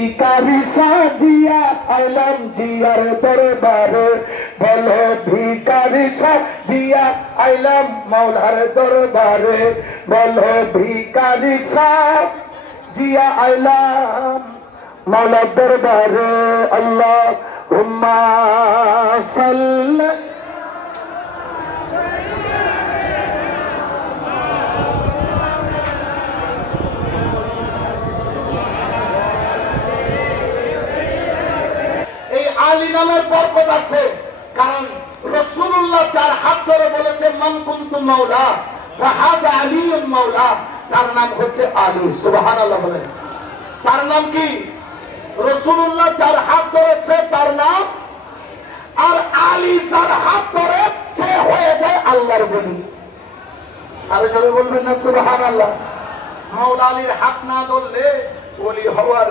ভিকারি সাজিয়া আইলাম জিয়ার দরবারে। বলো ভিকারি সাজিয়া আইলাম মাওলার দরবারে। বলো ভিকারি সাজিয়া আইলাম মাওলার দরবারে। আল্লাহ হুম্মা সাল্লা আলী নামের বরকত আছে। কারণ রসুল্লাহ যার হাত ধরে বলেছে, মান কুন্তু মাওলা, ফাহাদ আলী মাওলা। তার নাম হচ্ছে আলী সুবাহান আল্লাহ তার নাম কি? রসুল্লাহ যার হাত ধরেছে, তার নাম? আর আলী যার হাত ধরে, সে হয়ে যায় আল্লাহর বলি। আরে জোরে বলবেন না সুবাহান আল্লাহ মাওলা আলীর হাত না ধরলে বলি হওয়ার